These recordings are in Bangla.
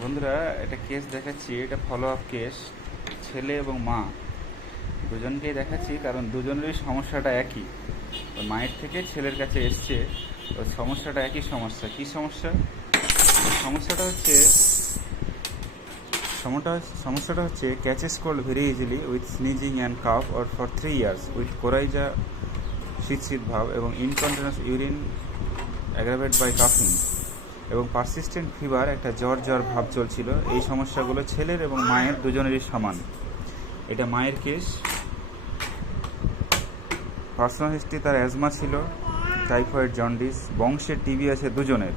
বন্ধুরা, এটা কেস দেখাচ্ছি, এটা ফলো আপ কেস। ছেলে এবং মা দুজনকেই দেখাচ্ছি, কারণ দুজনেরই সমস্যাটা একই। ওই মায়ের থেকে ছেলের কাছে এসছে, ওই সমস্যাটা একই সমস্যা। কি সমস্যা? সমস্যাটা হচ্ছে সমস্যাটা হচ্ছে catches cold very easily with sneezing and calf or for 3 years with coryza, শীত শীত ভাব এবং ইনকন্টিনিউয়াস ইউরিন অ্যাগ্রাভেট বাই কাফিং এবং পারসিস্টেন্ট ফিভার, একটা জ্বর জ্বর ভাব চলছিল। এই সমস্যাগুলো ছেলের এবং মায়ের দুজনেরই সমান। এটা মায়ের কেস। পার্সোনাল হিস্ট্রি, তার অ্যাজমা ছিল, টাইফয়েড, জন্ডিস, বংশের টিবি আছে দুজনের।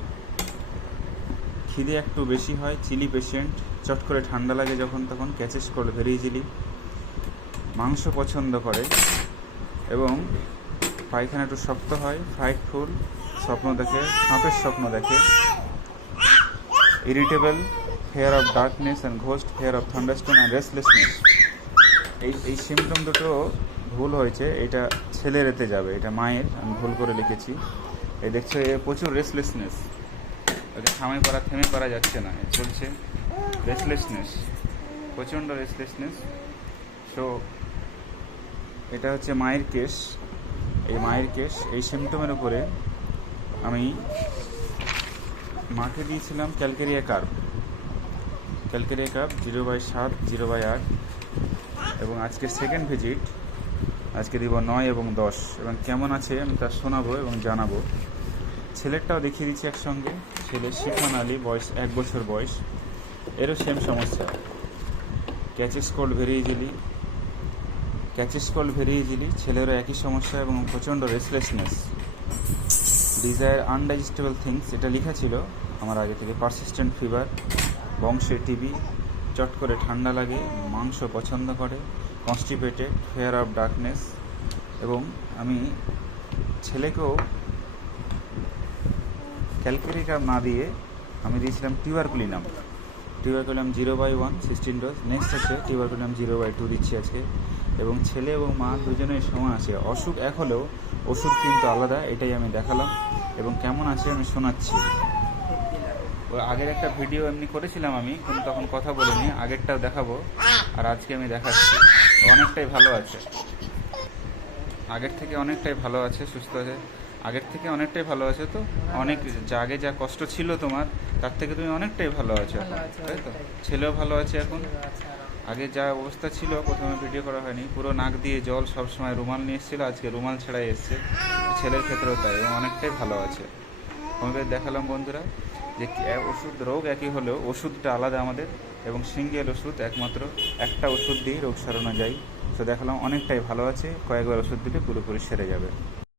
খিদে একটু বেশি হয়, চিলি পেশেন্ট, চট করে ঠান্ডা লাগে যখন তখন, ক্যাচেস কোল্ড ভেরি ইজিলি, মাংস পছন্দ করে এবং পায়খানা একটু শক্ত হয়, ফ্রাইটফুল, স্বপ্ন দেখে, সাপের স্বপ্ন দেখে, irritable, fear of darkness and ghost, fear of thunderstone and restlessness. এই সিমটম দুটো ভুল হয়েছে, এটা ছেলের এতে যাবে, এটা মায়ের, আমি ভুল করে লিখেছি। এই দেখছো, এ প্রচুর রেস্টলেসনেস, ওকে থেমে পড়া যাচ্ছে না, চলছে রেস্টলেসনেস, প্রচণ্ড রেস্টলেসনেস। সো এটা হচ্ছে মায়ের কেস। এই মায়ের কেস, এই সিমটমের উপরে আমি মাকে দিয়েছিলাম ক্যালকেরিয়া কার্ভ 0/7, 0/8, এবং আজকে সেকেন্ড ভিজিট, আজকে দিব 9 এবং 10, এবং কেমন আছে আমি তা শোনাবো এবং জানাবো। ছেলেরটাও দেখিয়ে দিচ্ছি একসঙ্গে। ছেলে শিফান আলী, বয়স 1 বছর বয়স, এরও সেম সমস্যা, ক্যাচেস কোল্ড ভেরি ইজিলি, ছেলেরও একই সমস্যা এবং প্রচণ্ড রেস্টলেসনেস, ডিজায়ার আনডাইজেস্টেবল থিংস, এটা লেখা ছিল আমার আগে থেকে, পারসিস্টেন্ট ফিভার, বংশের টিবি, চট করে ঠান্ডা লাগে, মাংস পছন্দ করে, কনস্টিপেটেড, ফেয়ার অফ ডার্কনেস। এবং আমি ছেলেকেও ক্যালকেরিয়া না দিয়ে আমি দিয়েছিলাম টিউবারকুলিনাম 0/1, 16 ডোজ। নেক্সট আছে টিউবারকুলিনাম 0/2 দিচ্ছি আজকে। এবং ছেলে এবং মা দুজনের সমান আছে, অসুখ এক হলেও ওষুধ কিন্তু আলাদা, এটাই আমি দেখালাম এবং কেমন আছে আমি শোনাচ্ছি। ওই আগের একটা ভিডিও এমনি করেছিলাম আমি, কিন্তু তখন কথা বলিনি, আগেরটাও দেখাবো, আর আজকে আমি দেখাচ্ছি। অনেকটাই ভালো আছে, আগের থেকে অনেকটাই ভালো আছে, সুস্থ আছে, আগের থেকে অনেকটাই ভালো আছে। তো অনেক আগে যা কষ্ট ছিল তোমার, তার থেকে তুমি অনেকটাই ভালো আছো এখন, তাই তো? ছেলেও ভালো আছে এখন। আগে যা অবস্থা ছিল, প্রথমে ভিডিও করা হয়নি, পুরো নাক দিয়ে জল, সবসময় রুমাল নিয়ে এসেছিলো, আজকে রুমাল ছাড়াই এসছে। ছেলের ক্ষেত্রেও তাই, এবং অনেকটাই ভালো আছে। আমাদের দেখালাম বন্ধুরা যে ওষুধ, রোগ একই হলেও ওষুধটা আলাদা আমাদের, এবং সিঙ্গেল ওষুধ, একমাত্র একটা ওষুধ দিয়ে রোগ সারানো যায়। তো দেখালাম অনেকটাই ভালো আছে, কয়েকবার ওষুধ দিলে পুরোপুরি সেরে যাবে।